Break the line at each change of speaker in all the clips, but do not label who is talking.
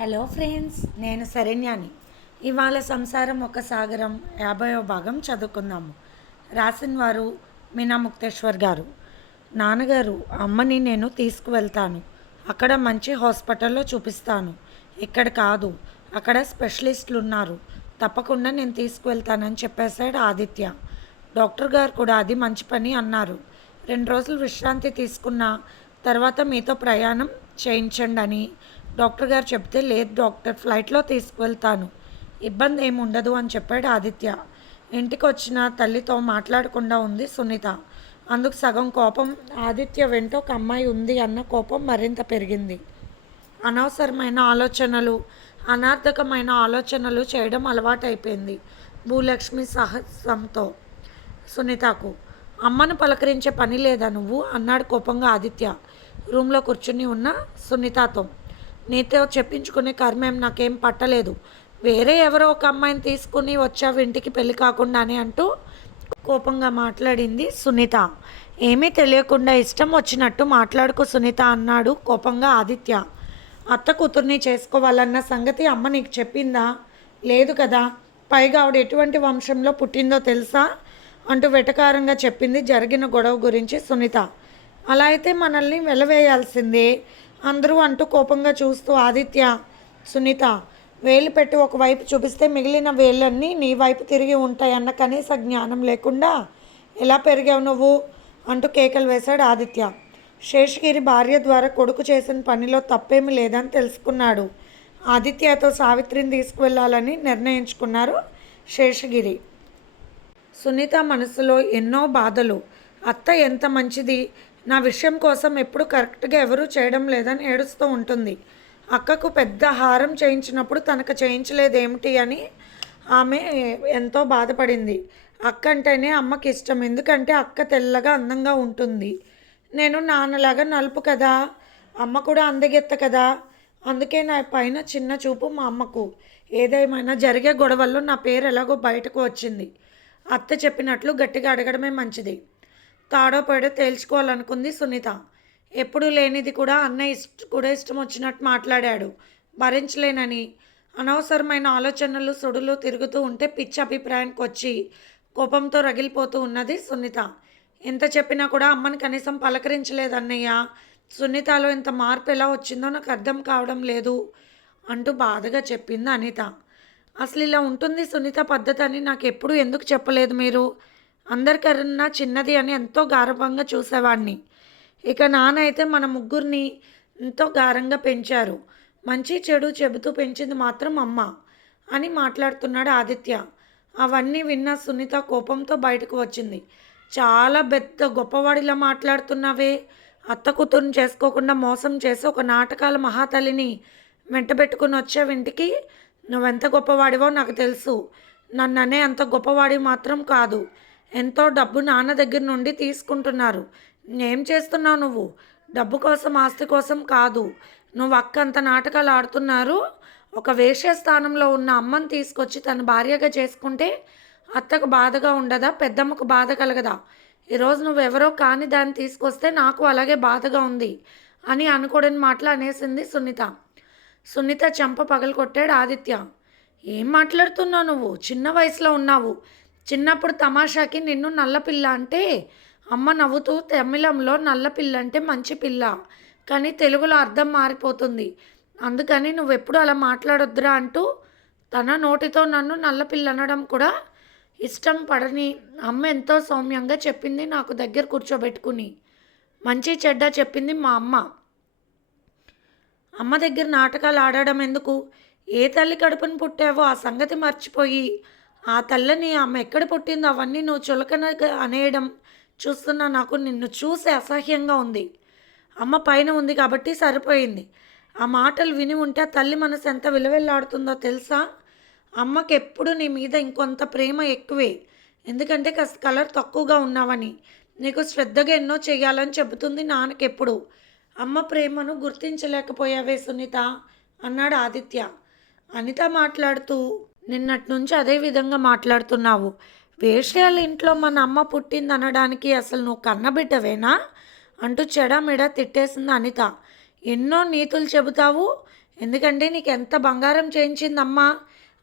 Hello friends నేను శరణ్యాని. ఇవాళ సంసారం ఒక సాగరం యాభైవ భాగం చదువుకుందాము. రాసిన వారు మీనా ముక్తేశ్వర్ గారు. నాన్నగారు అమ్మని నేను తీసుకువెళ్తాను. అక్కడ మంచి హాస్పిటల్లో చూపిస్తాను. ఇక్కడ కాదు అక్కడ స్పెషలిస్టులు ఉన్నారు తప్పకుండా నేను తీసుకువెళ్తానని చెప్పేశాడు ఆదిత్య. డాక్టర్ గారు కూడా అది మంచి పని అన్నారు. రెండు రోజులు విశ్రాంతి తీసుకున్న తర్వాత మీతో ప్రయాణం చేయించండి అని డాక్టర్ గారు చెప్తే లేదు డాక్టర్ ఫ్లైట్లో తీసుకువెళ్తాను. ఇబ్బంది ఏమి ఉండదు అని చెప్పాడు ఆదిత్య. ఇంటికి వచ్చిన తల్లితో మాట్లాడకుండా ఉంది సునీత. అందుకు సగం కోపం ఆదిత్య వెంట ఒక అమ్మాయి ఉంది అన్న కోపం మరింత పెరిగింది. అనవసరమైన ఆలోచనలు అనార్థకమైన ఆలోచనలు చేయడం అలవాటైపోయింది భూలక్ష్మి సాహసంతో సునీతకు. అమ్మను పలకరించే పని లేదా నువ్వు? అన్నాడు కోపంగా ఆదిత్య. రూమ్లో కూర్చుని ఉన్న సునీతతో. నీతో చెప్పించుకునే కర్మేం నాకేం పట్టలేదు. వేరే ఎవరో ఒక అమ్మాయిని తీసుకుని వచ్చావు ఇంటికి పెళ్ళి కాకుండానే అంటూ కోపంగా మాట్లాడింది సునీత. ఏమీ తెలియకుండా ఇష్టం వచ్చినట్టు మాట్లాడుకో సునీత అన్నాడు కోపంగా ఆదిత్య. అత్త కూతుర్ని చేసుకోవాలన్న సంగతి అమ్మ నీకు చెప్పిందా? లేదు కదా. పైగా ఆవిడ ఎటువంటి వంశంలో పుట్టిందో తెలుసా? అంటూ వెటకారంగా చెప్పింది జరిగిన గొడవ గురించి సునీత. అలా అయితే మనల్ని వెలవేయాల్సిందే. అందరూ అంటూ కోపంగా చూస్తూ ఆదిత్య సునీత వేలు పెట్టి ఒకవైపు చూపిస్తే మిగిలిన వేళ్ళన్నీ నీ వైపు తిరిగి ఉంటాయన్న కనీస జ్ఞానం లేకుండా ఎలా పెరిగావు నువ్వు? అంటూ కేకలు వేశాడు ఆదిత్య. శేషగిరి భార్య ద్వారా కొడుకు చేసిన పనిలో తప్పేమీ లేదని తెలుసుకున్నాడు. ఆదిత్యతో సావిత్రిని తీసుకువెళ్ళాలని నిర్ణయించుకున్నారు శేషగిరి. సునీత మనసులో ఎన్నో బాధలు. అత్త ఎంత మంచిది? నా విషయం కోసం ఎప్పుడు కరెక్ట్గా ఎవరూ చేయడం లేదని ఏడుస్తూ ఉంటుంది. అక్కకు పెద్ద హారం చేయించినప్పుడు తనకు చేయించలేదేమిటి అని ఆమె ఎంతో బాధపడింది. అక్క అంటేనే అమ్మకి ఇష్టం ఎందుకంటే అక్క తెల్లగా అందంగా ఉంటుంది. నేను నాన్నలాగా నలుపు కదా అమ్మ కూడా అందగెత్త కదా అందుకే నా పైన చిన్న చూపు మా అమ్మకు. ఏదేమైనా జరిగే గొడవల్లో నా పేరు ఎలాగో బయటకు వచ్చింది. అత్త చెప్పినట్లు గట్టిగా అడగడమే మంచిది. తాడోపాడో తేల్చుకోవాలనుకుంది సునీత. ఎప్పుడు లేనిది కూడా అన్నయ్య ఇష్ట కూడా ఇష్టం వచ్చినట్టు మాట్లాడాడు. భరించలేనని అనవసరమైన ఆలోచనలు సుడులు తిరుగుతూ ఉంటే పిచ్చి అభిప్రాయానికి వచ్చి కోపంతో రగిలిపోతూ ఉన్నది సునీత. ఎంత చెప్పినా కూడా అమ్మని కనీసం పలకరించలేదు అన్నయ్య సునీతలో ఇంత మార్పు ఎలా వచ్చిందో నాకు అర్థం కావడం లేదు అంటూ బాధగా చెప్పింది అనిత. అసలు ఇలా ఉంటుంది సునీత పద్ధతి అని నాకు ఎప్పుడు ఎందుకు చెప్పలేదు మీరు? అందరికన్నా చిన్నది అని ఎంతో గారభంగా చూసేవాడిని ఇక నాన్న అయితే మన ముగ్గురిని ఎంతో గారంగా పెంచారు. మంచి చెడు చెబుతూ పెంచింది మాత్రం అమ్మ అని మాట్లాడుతున్నాడు ఆదిత్య. అవన్నీ విన్న సునీత కోపంతో బయటకు వచ్చింది. చాలా పెద్ద గొప్పవాడిలా మాట్లాడుతున్నావే. అత్త కూతురుని చేసుకోకుండా మోసం చేసి ఒక నాటకాల మహాతల్లిని వెంటబెట్టుకుని వచ్చావు నువ్వెంత గొప్పవాడివో నాకు తెలుసు. నన్ను అనే అంత గొప్పవాడి మాత్రం కాదు. ఎంతో డబ్బు నాన్న దగ్గర నుండి తీసుకుంటున్నారు. ఏం చేస్తున్నావు నువ్వు? డబ్బు కోసం ఆస్తి కోసం కాదు. నువ్వు అక్క అంత నాటకాలు ఆడుతున్నారు. ఒక వేశ్య స్థానంలో ఉన్న అమ్మని తీసుకొచ్చి తన భార్యగా చేసుకుంటే అత్తకు బాధగా ఉండదా? పెద్దమ్మకు బాధ కలగదా? ఈరోజు నువ్వెవరో కాని దాన్ని తీసుకొస్తే నాకు అలాగే బాధగా ఉంది అని అనుకోడని మాటలు అనేసింది సునీత. సునీత చెంప పగలకొట్టాడు ఆదిత్య. ఏం మాట్లాడుతున్నావు నువ్వు? చిన్న వయసులో ఉన్నావు. చిన్నప్పుడు తమాషాకి నిన్ను నల్లపిల్ల అంటే అమ్మ నవ్వుతూ తమిళంలో నల్లపిల్ల అంటే మంచి పిల్ల. కానీ తెలుగులో అర్థం మారిపోతుంది. అందుకని నువ్వెప్పుడు అలా మాట్లాడొద్దురా అంటూ తన నోటితో నన్ను నల్లపిల్ల అనడం కూడా ఇష్టం పడని అమ్మ ఎంతో సౌమ్యంగా చెప్పింది నాకు దగ్గర కూర్చోబెట్టుకుని. మంచి చెడ్డ చెప్పింది మా అమ్మ. అమ్మ దగ్గర నాటకాలు ఆడడం ఎందుకు? ఏ తల్లి కడుపుని పుట్టావో ఆ సంగతి మర్చిపోయి ఆ తల్లిని అమ్మ ఎక్కడ పుట్టిందో అవన్నీ నువ్వు చులకనగా అనేయడం చూస్తున్నా నాకు నిన్ను చూసి అసహ్యంగా ఉంది. అమ్మ పైన ఉంది కాబట్టి సరిపోయింది. ఆ మాటలు విని ఉంటే ఆ తల్లి మనసు ఎంత విలువెల్లాడుతుందో తెలుసా? అమ్మకి ఎప్పుడు నీ మీద ఇంకొంత ప్రేమ ఎక్కువే. ఎందుకంటే కాస్త కలర్ తక్కువగా ఉన్నావని. నీకు శ్రద్ధగా ఎన్నో చేయాలని చెబుతుంది నాన్నకెప్పుడు. అమ్మ ప్రేమను గుర్తించలేకపోయావే సునీత? అన్నాడు ఆదిత్య. అనిత మాట్లాడుతూ నిన్నటి నుంచి అదే విధంగా మాట్లాడుతున్నావు. వేషాల ఇంట్లో మన అమ్మ పుట్టింది అనడానికి అసలు నువ్వు కన్నబిడ్డవేనా? అంటూ చెడమిడ తిట్టేసింది అనిత. ఎన్నో నీతులు చెబుతావు. ఎందుకంటే నీకు ఎంత బంగారం చేయించిందమ్మా?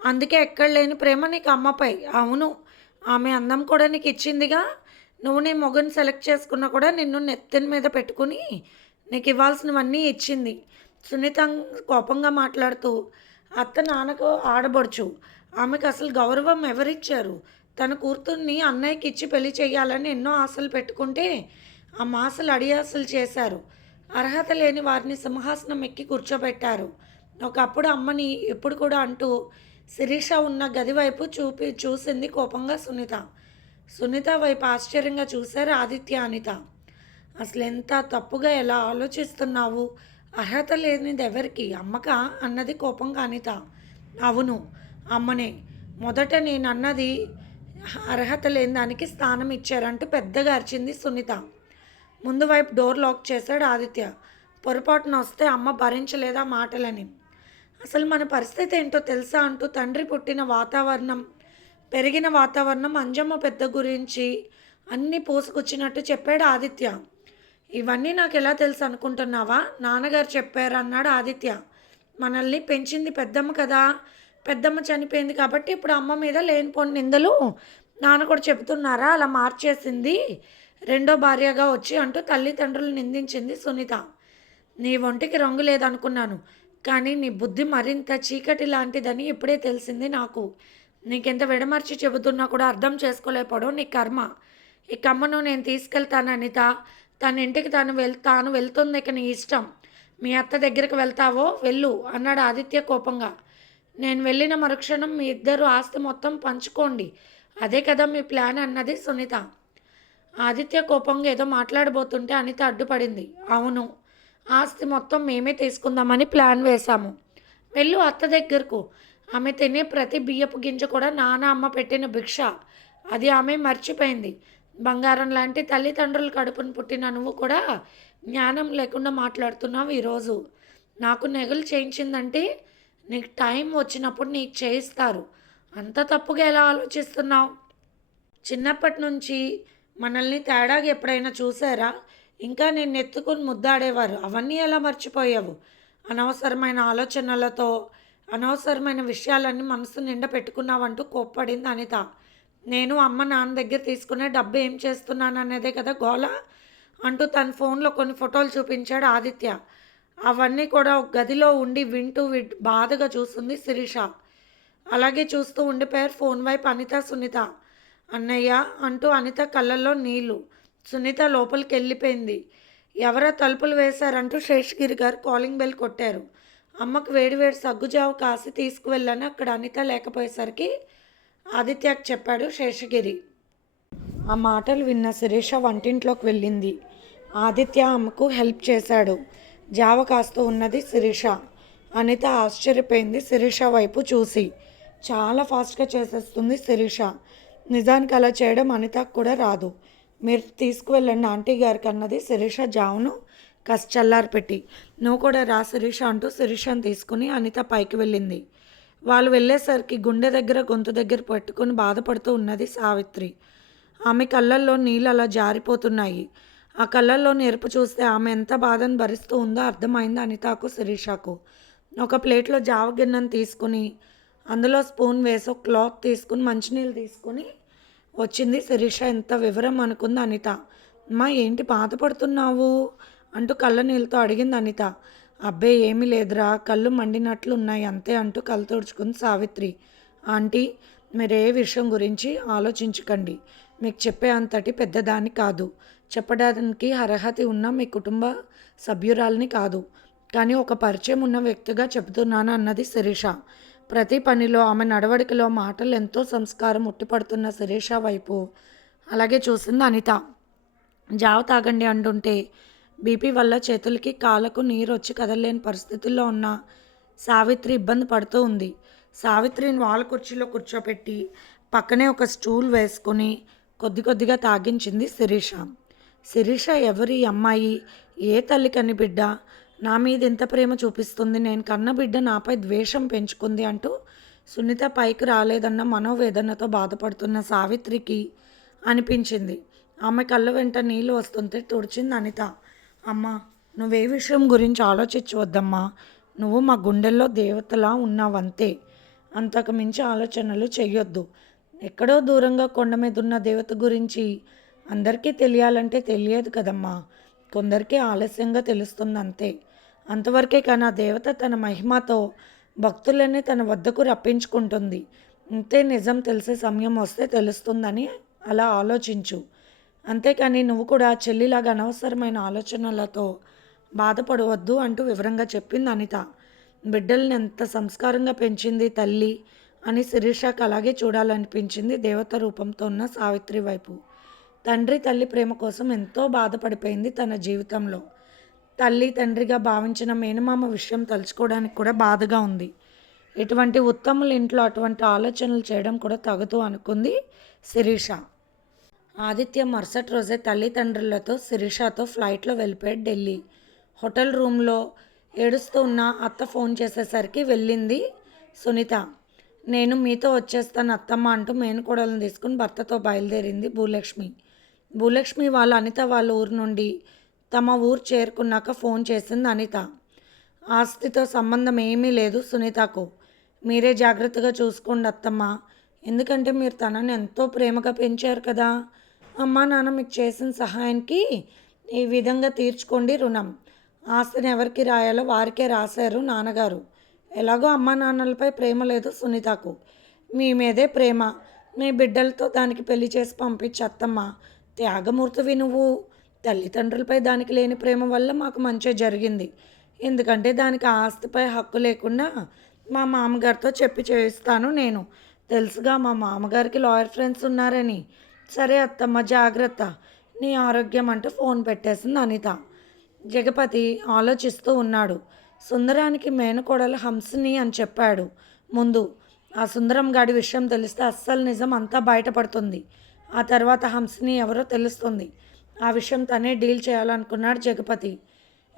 అందుకే ఎక్కడ లేని ప్రేమ నీకు అమ్మపై. అవును ఆమె అందం కూడా నీకు ఇచ్చిందిగా. నువ్వు నీ మొగని సెలెక్ట్ చేసుకున్నా కూడా నిన్ను నెత్తిన మీద పెట్టుకుని నీకు ఇవ్వాల్సినవన్నీ ఇచ్చింది. సున్నితంగా కోపంగా మాట్లాడుతూ అత్త నాన్నకు ఆడబడుచు ఆమెకు అసలు గౌరవం ఎవరిచ్చారు? తన కూతుర్ని అన్నయ్యకి ఇచ్చి పెళ్ళి చేయాలని ఎన్నో ఆశలు పెట్టుకుంటే ఆ మాసలు అడియాసలు చేశారు. అర్హత లేని వారిని సింహాసనం ఎక్కి కూర్చోబెట్టారు. ఒకప్పుడు అమ్మని ఎప్పుడు కూడా అంటూ శిరీష ఉన్న గది వైపు చూపి చూసింది కోపంగా సునీత. సునీత వైపు ఆశ్చర్యంగా చూశారు ఆదిత్య అనిత. అసలు ఎంత తప్పుగా ఎలా ఆలోచిస్తున్నావు? అర్హత లేనిది ఎవరికి? అమ్మక? అన్నది కోపంగా అనిత అవును అమ్మనే. మొదట నేను అన్నది అర్హత లేని దానికి స్థానం ఇచ్చారంటూ పెద్దగా అరిచింది సునీత. ముందు వైపు డోర్ లాక్ చేశాడు ఆదిత్య. పొరపాటున వస్తే అమ్మ భరించలేదా మాటలని. అసలు మన పరిస్థితి ఏంటో తెలుసా అంటూ తండ్రి పుట్టిన వాతావరణం పెరిగిన వాతావరణం అంజమ్మ పెద్ద గురించి అన్నీ పోసుకొచ్చినట్టు చెప్పాడు ఆదిత్య. ఇవన్నీ నాకు ఎలా తెలుసు అనుకుంటున్నావా? నాన్నగారు చెప్పారు అన్నాడు ఆదిత్య. మనల్ని పెంచింది పెద్దమ్మ కదా. పెద్దమ్మ చనిపోయింది కాబట్టి ఇప్పుడు అమ్మ మీద లేనిపోని నిందలు నాన్న కూడా చెబుతున్నారా? అలా మార్చేసింది. రెండో భార్యగా వచ్చి అంటూ తల్లిదండ్రులు నిందించింది సునీత. నీ ఒంటికి రంగు లేదనుకున్నాను కానీ నీ బుద్ధి మరింత చీకటి లాంటిదని ఇప్పుడే తెలిసింది నాకు. నీకెంత విడమర్చి చెబుతున్నా కూడా అర్థం చేసుకోలేకపోవడం నీ కర్మ. ఈ కమ్మను నేను తీసుకెళ్తాను అనిత. తన ఇంటికి తను వెళ్ తాను వెళ్తుంది ఇక నీ ఇష్టం. మీ అత్త దగ్గరికి వెళ్తావో? వెళ్ళు అన్నాడు ఆదిత్య కోపంగా. నేను వెళ్ళిన మరుక్షణం మీ ఇద్దరు ఆస్తి మొత్తం పంచుకోండి. అదే కదా మీ ప్లాన్ అన్నది సునీత. ఆదిత్య కోపంగా ఏదో మాట్లాడబోతుంటే అనిత అడ్డుపడింది. అవును ఆస్తి మొత్తం మేమే తీసుకుందామని ప్లాన్ వేశాము. వెళ్ళు అత్త దగ్గరకు. ఆమె తినే ప్రతి బియ్యపు గింజ కూడా నాన్న అమ్మ పెట్టిన భిక్ష. అది ఆమె మర్చిపోయింది. బంగారం లాంటి తల్లిదండ్రుల కడుపును పుట్టిన నువ్వు కూడా జ్ఞానం లేకుండా మాట్లాడుతున్నావు ఈరోజు. నాకు నెగలు చేయించిందంటే నీకు టైం వచ్చినప్పుడు నీకు చేయిస్తారు. అంత తప్పుగా ఎలా ఆలోచిస్తున్నావు? చిన్నప్పటి నుంచి మనల్ని తేడాగా ఎప్పుడైనా చూసారా? ఇంకా నేను ఎత్తుకుని ముద్దాడేవారు. అవన్నీ ఎలా మర్చిపోయావు? అనవసరమైన ఆలోచనలతో అనవసరమైన విషయాలన్నీ మనసు నిండా పెట్టుకున్నావంటూ కోప్పడింది అనిత. నేను అమ్మ నాన్న దగ్గర తీసుకునే డబ్బు ఏం చేస్తున్నాను అనేదే కదా గోల అంటూ తన ఫోన్లో కొన్ని ఫోటోలు చూపించాడు ఆదిత్య. అవన్నీ కూడా ఒక గదిలో ఉండి వింటూ వి బాధగా చూస్తుంది శిరీష. అలాగే చూస్తూ ఉండిపోయారు ఫోన్ వైపు అనిత సునీత. అన్నయ్య అంటూ అనిత కళ్ళల్లో నీళ్ళు. సునీత లోపలికి వెళ్ళిపోయింది. ఎవరో తలుపులు వేశారంటూ శేషగిరి గారు కాలింగ్ బెల్ కొట్టారు. అమ్మకు వేడివేడి సగ్గుజావు కాసి తీసుకువెళ్ళాను అక్కడ అనిత లేకపోయేసరికి ఆదిత్యకు చెప్పాడు శేషగిరి. ఆ మాటలు విన్న శిరీష వంటింట్లోకి వెళ్ళింది. ఆదిత్య ఆమెకు హెల్ప్ చేశాడు. జావ కాస్తూ ఉన్నది శిరీష. అనిత ఆశ్చర్యపోయింది శిరీష వైపు చూసి. చాలా ఫాస్ట్గా చేసేస్తుంది శిరీష. నిజానికి అలా చేయడం అనితకు కూడా రాదు. మీరు తీసుకువెళ్ళండి ఆంటీ గారికి అన్నది శిరీష జావును కసి చల్లారి పెట్టి నువ్వు కూడా రా శిరీష అంటూ శిరీషను తీసుకుని అనిత పైకి వెళ్ళింది. వాళ్ళు వెళ్ళేసరికి గుండె దగ్గర గొంతు దగ్గర పట్టుకొని బాధపడుతూ ఉన్నది సావిత్రి. ఆమె కళ్ళల్లో నీళ్ళు అలా జారిపోతున్నాయి. ఆ కళ్ళల్లో నెరుపు చూస్తే ఆమె ఎంత బాధను భరిస్తూ ఉందో అర్థమైంది అనితకు శిరీషకు. ఒక ప్లేట్లో జావ గిన్నెను తీసుకుని అందులో స్పూన్ వేసి ఒక క్లాత్ తీసుకుని మంచినీళ్ళు తీసుకుని వచ్చింది శిరీష. ఎంత వివరం అనుకుంది అనిత. అమ్మా ఏంటి బాధపడుతున్నావు? అంటూ కళ్ళ నీళ్ళతో అడిగింది అనిత. అబ్బే ఏమీ లేదురా. కళ్ళు మండినట్లు ఉన్నాయి అంతే అంటూ కళ్ళు తుడుచుకుంది సావిత్రి. ఆంటీ మీరు ఏ విషయం గురించి ఆలోచించకండి. మీకు చెప్పే అంతటి పెద్దదాన్ని కాదు. చెప్పడానికి అర్హత ఉన్న మీ కుటుంబ సభ్యురాలని కాదు. కానీ ఒక పరిచయం ఉన్న వ్యక్తిగా చెబుతున్నాను అన్నది శిరీష. ప్రతి పనిలో ఆమె నడవడికలో మాటలు ఎంతో సంస్కారం ఉట్టిపడుతున్న శిరీష వైపు. అలాగే చూసింది అనిత. జావ తాగండి అంటుంటే బీపీ వల్ల చేతులకి కాళ్ళకు నీరు వచ్చి కదలలేని పరిస్థితుల్లో ఉన్న సావిత్రి ఇబ్బంది పడుతూ ఉంది. సావిత్రిని వాళ్ళ కుర్చీలో కూర్చోపెట్టి పక్కనే ఒక స్టూల్ వేసుకొని కొద్ది కొద్దిగా తాగించింది శిరీష. శిరీష ఎవరి అమ్మాయి? ఏ తల్లి కని బిడ్డ నా మీద ఎంత ప్రేమ చూపిస్తుంది. నేను కన్న బిడ్డ నాపై ద్వేషం పెంచుకుంది అంటూ సునీత పైకి రాలేదన్న మనోవేదనతో బాధపడుతున్న సావిత్రికి అనిపించింది. ఆమె కళ్ళ వెంట నీళ్ళు వస్తుంటే తుడిచింది అనిత. అమ్మా నువ్వే విషయం గురించి ఆలోచించవద్దమ్మా. నువ్వు మా గుండెల్లో దేవతలా ఉన్నావంతే. అంతకు మించి ఆలోచనలు చెయ్యొద్దు. ఎక్కడో దూరంగా కొండ మీద ఉన్న దేవత గురించి అందరికీ తెలియాలంటే తెలియదు కదమ్మా. కొందరికి ఆలస్యంగా తెలుస్తుంది అంతే అంతవరకే కానీ ఆ దేవత తన మహిమతో భక్తులని తన వద్దకు రప్పించుకుంటుంది. అంతే నిజం తెలిసే సమయం వస్తే తెలుస్తుందని అలా ఆలోచించు. అంతేకాని నువ్వు కూడా చెల్లిలాగా అనవసరమైన ఆలోచనలతో బాధపడవద్దు అంటూ వివరంగా చెప్పింది అనిత. బిడ్డల్ని ఎంత సంస్కారంగా పెంచింది తల్లి అని శిరీషకు అలాగే చూడాలనిపించింది దేవత రూపంతో ఉన్న సావిత్రి వైపు. తండ్రి తల్లి ప్రేమ కోసం ఎంతో బాధపడిపోయింది తన జీవితంలో. తల్లి తండ్రిగా భావించిన మేనమామ విషయం తలుచుకోవడానికి కూడా బాధగా ఉంది. ఇటువంటి ఉత్తముల ఇంట్లో అటువంటి ఆలోచనలు చేయడం కూడా తగదు అనుకుంది శిరీష. ఆదిత్య మరుసటి రోజే తల్లిదండ్రులతో శిరీషతో ఫ్లైట్లో వెళ్ళిపోయాడు ఢిల్లీ. హోటల్ రూమ్లో ఏడుస్తూ ఉన్న అత్త ఫోన్ చేసేసరికి వెళ్ళింది సునీత. నేను మీతో వచ్చేస్తాను అత్తమ్మ అంటూ మేనకోడలను తీసుకుని భర్తతో బయలుదేరింది భూలక్ష్మి. భూలక్ష్మి వాళ్ళ అనిత వాళ్ళ ఊరు నుండి తమ ఊరు చేరుకున్నాక ఫోన్ చేసింది అనిత. ఆస్తితో సంబంధం ఏమీ లేదు సునీతకు. మీరే జాగ్రత్తగా చూసుకోండి అత్తమ్మ. ఎందుకంటే మీరు తనని ఎంతో ప్రేమగా పెంచారు కదా. అమ్మా నాన్న మీకు చేసిన సహాయానికి ఈ విధంగా తీర్చుకోండి రుణం. ఆస్తిని ఎవరికి రాయాలో వారికే రాశారు నాన్నగారు. ఎలాగో అమ్మా నాన్నలపై ప్రేమ లేదు సునీతకు. మీ మీదే ప్రేమ. మీ బిడ్డలతో దానికి పెళ్ళి చేసి పంపించి త్యాగమూర్తివి నువ్వు. తల్లిదండ్రులపై దానికి లేని ప్రేమ వల్ల మాకు మంచి జరిగింది. ఎందుకంటే దానికి ఆస్తిపై హక్కు లేకుండా మా మామగారితో చెప్పి చేయిస్తాను నేను. తెలుసుగా మా మామగారికి లాయర్ ఫ్రెండ్స్ ఉన్నారని. సరే అత్తమ్మ జాగ్రత్త. నీ ఆరోగ్యం అంటూ ఫోన్ పెట్టేసింది అనిత. జగపతి ఆలోచిస్తూ ఉన్నాడు. సుందరానికి మేనకోడలు హంసిని అని చెప్పాడు. ముందు ఆ సుందరం గాడి విషయం తెలిస్తే అస్సలు నిజం అంతా బయటపడుతుంది. ఆ తర్వాత హంసిని ఎవరో తెలుస్తుంది. ఆ విషయం తనే డీల్ చేయాలనుకున్నాడు జగపతి.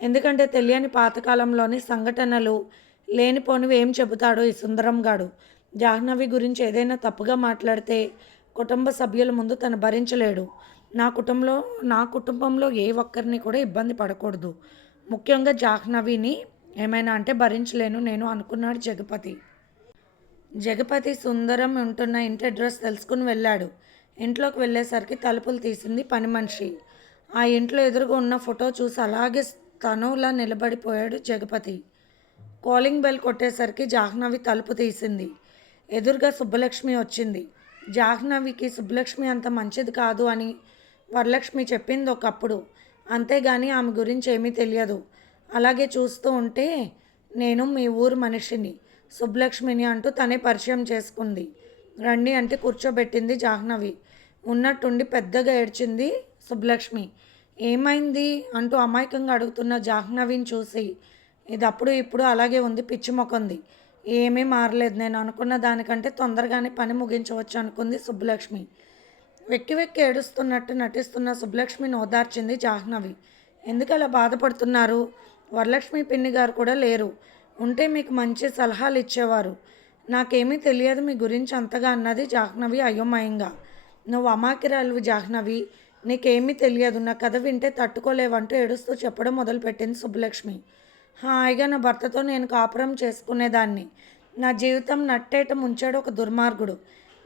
ఎందుకంటే తెలియని పాతకాలంలోని సంఘటనలు లేనిపోనివి ఏం చెబుతాడు ఈ సుందరం గాడు? జాహ్నవి గురించి ఏదైనా తప్పుగా మాట్లాడితే కుటుంబ సభ్యుల ముందు తను భరించలేడు. నా కుటుంబంలో నా కుటుంబంలో ఏ ఒక్కరిని కూడా ఇబ్బంది పడకూడదు. ముఖ్యంగా జాహ్నవిని ఏమైనా అంటే భరించలేను నేను అనుకున్నాడు జగపతి. జగపతి సుందరం ఉంటున్న ఇంటి అడ్రస్ తెలుసుకుని వెళ్ళాడు. ఇంట్లోకి వెళ్ళేసరికి తలుపులు తీసింది పని మనిషి. ఆ ఇంట్లో ఎదురుగా ఉన్న ఫోటో చూసి అలాగే తనులా నిలబడిపోయాడు జగపతి. కాలింగ్ బెల్ కొట్టేసరికి జాహ్నవి తలుపు తీసింది. ఎదురుగా సుబ్బలక్ష్మి వచ్చింది. జాహ్నవికి సుబ్బలక్ష్మి అంత మంచిది కాదు అని వరలక్ష్మి చెప్పింది ఒకప్పుడు. అంతేగాని ఆమె గురించి ఏమీ తెలియదు. అలాగే చూస్తూ ఉంటే నేను మీ ఊరు మనిషిని సుబ్బలక్ష్మిని అంటూ తనే పరిచయం చేసుకుంది. రండి అంటే కూర్చోబెట్టింది జాహ్నవి. ఉన్నట్టుండి పెద్దగా ఏడ్చింది సుబ్బలక్ష్మి. ఏమైంది? అంటూ అమాయకంగా అడుగుతున్న జాహ్నవిని చూసి ఇది అప్పుడు ఇప్పుడు అలాగే ఉంది పిచ్చి మొకంది ఏమీ మారలేదు. నేను అనుకున్న దానికంటే తొందరగానే పని ముగించవచ్చు అనుకుంది సుబ్బలక్ష్మి. వెక్కి వెక్కి ఏడుస్తున్నట్టు నటిస్తున్న సుబ్బలక్ష్మిని ఓదార్చింది జాహ్నవి. ఎందుకు అలా బాధపడుతున్నారు? వరలక్ష్మి పిన్ని గారు కూడా లేరు. ఉంటే మీకు మంచి సలహాలు ఇచ్చేవారు. నాకేమీ తెలియదు మీ గురించి అంతగా అన్నది జాహ్నవి అయోమయంగా. నువ్వు అమాకిరాలు జాహ్నవి. నీకేమీ తెలియదు. నా కథ వింటే తట్టుకోలేవంటూ ఏడుస్తూ చెప్పడం మొదలుపెట్టింది సుబ్బలక్ష్మి. హాయిగా నా భర్తతో నేను కాపురం చేసుకునేదాన్ని. నా జీవితం నట్టేట ముంచాడు ఒక దుర్మార్గుడు.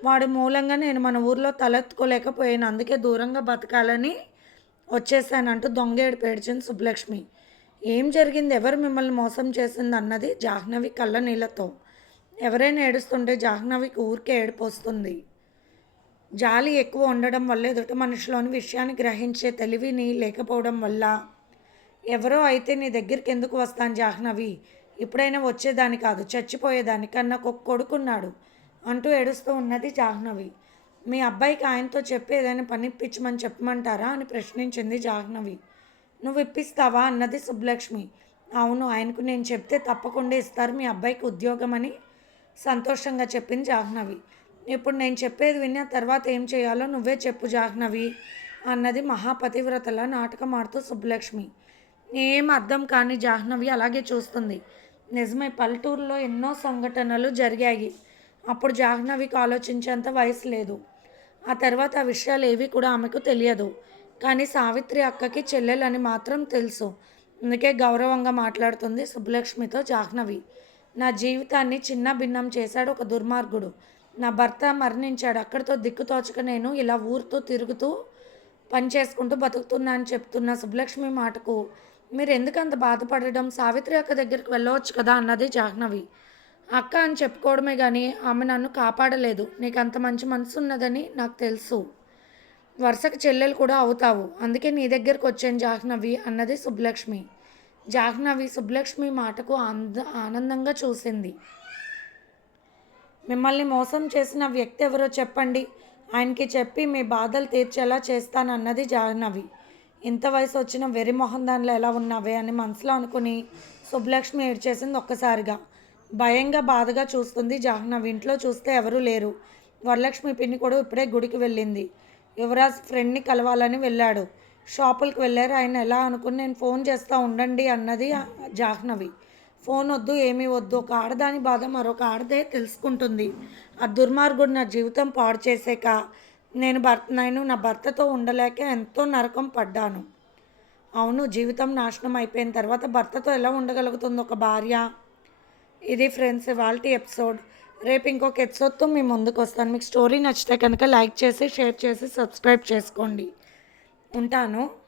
వాడి మూలంగా నేను మన ఊర్లో తలెత్తుకోలేకపోయాను. అందుకే దూరంగా బతకాలని వచ్చేసానంటూ దొంగ ఏడిపేడ్చింది సుబ్బలక్ష్మి. ఏం జరిగింది? ఎవరు మిమ్మల్ని మోసం చేసింది అన్నది జాహ్నవి కళ్ళ నీళ్ళతో. ఎవరైనా ఏడుస్తుంటే జాహ్నవికి ఊరికే ఏడిపోస్తుంది. జాలి ఎక్కువ ఉండడం వల్ల ఎదుటి మనిషిలోని విషయాన్ని గ్రహించే తెలివిని లేకపోవడం వల్ల ఎవరో అయితే నీ దగ్గరికి ఎందుకు వస్తాను జాహ్నవి? ఇప్పుడైనా వచ్చేదాని కాదు చచ్చిపోయేదాని కన్నా ఒక కొడుకున్నాడు అంటూ ఏడుస్తూ ఉన్నది జాహ్నవి. మీ అబ్బాయికి ఆయనతో చెప్పి ఏదైనా పని ఇప్పించమని చెప్పమంటారా అని ప్రశ్నించింది జాహ్నవి. నువ్వు ఇప్పిస్తావా అన్నది సుబ్బలక్ష్మి. అవును ఆయనకు నేను చెప్తే తప్పకుండా ఇస్తారు మీ అబ్బాయికి ఉద్యోగం అని సంతోషంగా చెప్పింది జాహ్నవి. ఇప్పుడు నేను చెప్పేది విన్న తర్వాత ఏం చేయాలో నువ్వే చెప్పు జాహ్నవి అన్నది మహాపతివ్రతల నాటకం ఆడుతూ సుబ్బలక్ష్మి. ఏం అర్థం కాని జాహ్నవి అలాగే చూస్తుంది. నిజమే పల్లెటూరులో ఎన్నో సంఘటనలు జరిగాయి. అప్పుడు జాహ్నవికి ఆలోచించేంత వయసు లేదు. ఆ తర్వాత ఆ విషయాలు ఏవి కూడా ఆమెకు తెలియదు. కానీ సావిత్రి అక్కకి చెల్లెలని మాత్రం తెలుసు. అందుకే గౌరవంగా మాట్లాడుతుంది సుబ్బలక్ష్మితో జాహ్నవి. నా జీవితాన్ని చిన్న భిన్నం చేశాడు ఒక దుర్మార్గుడు. నా భర్త మరణించాడు. అక్కడితో దిక్కుతోచక నేను ఇలా ఊరుతూ తిరుగుతూ పని చేసుకుంటూ బతుకుతున్నా అని చెప్తున్న సుబ్బలక్ష్మి మాటకు మీరు ఎందుకు అంత బాధపడడం? సావిత్రి అక్క దగ్గరికి వెళ్ళవచ్చు కదా అన్నది జాహ్నవి. అక్క అని చెప్పుకోవడమే కానీ ఆమె నన్ను కాపాడలేదు. నీకు అంత మంచి మనసు ఉన్నదని నాకు తెలుసు. వరుసకు చెల్లెలు కూడా అవుతావు. అందుకే నీ దగ్గరకు వచ్చాను జాహ్నవి అన్నది సుబ్బలక్ష్మి. జాహ్నవి సుబ్బలక్ష్మి మాటకు అంద ఆనందంగా చూసింది. మిమ్మల్ని మోసం చేసిన వ్యక్తి ఎవరో చెప్పండి. ఆయనకి చెప్పి మీ బాధలు తీర్చేలా చేస్తానన్నది జాహ్నవి. ఇంత వయసు వచ్చిన వెరి మొహం దానిలో ఎలా ఉన్నావే అని మనసులో అనుకుని సుబ్బలక్ష్మి ఏడ్చేసింది ఒక్కసారిగా. భయంగా బాధగా చూస్తుంది జాహ్నవి ఇంట్లో చూస్తే ఎవరూ లేరు. వరలక్ష్మి పిన్ని కూడా ఇప్పుడే గుడికి వెళ్ళింది. యువరాజ్ ఫ్రెండ్ని కలవాలని వెళ్ళాడు. షాపులకు వెళ్ళారు. ఆయన ఎలా అనుకుని నేను ఫోన్ చేస్తా ఉండండి అన్నది జాహ్నవి. ఫోన్ వద్దు ఏమీ వద్దు. ఒక ఆడదాని బాధ మరొక ఆడదే తెలుసుకుంటుంది. ఆ దుర్మార్గుడు నా జీవితం పాడు చేసాక? నేను భర్త నేను నా భర్తతో ఉండలేక ఎంతో నరకం పడ్డాను. అవును జీవితం నాశనం అయిపోయిన తర్వాత భర్తతో ఎలా ఉండగలుగుతుంది ఒక భార్య? ఇది ఫ్రెండ్స్ ఇవాళ ఎపిసోడ్. రేపు ఇంకొక ఎపిసోడ్తో మీ ముందుకు వస్తాను. మీకు స్టోరీ నచ్చితే కనుక లైక్ చేసి షేర్ చేసి సబ్స్క్రైబ్ చేసుకోండి. ఉంటాను.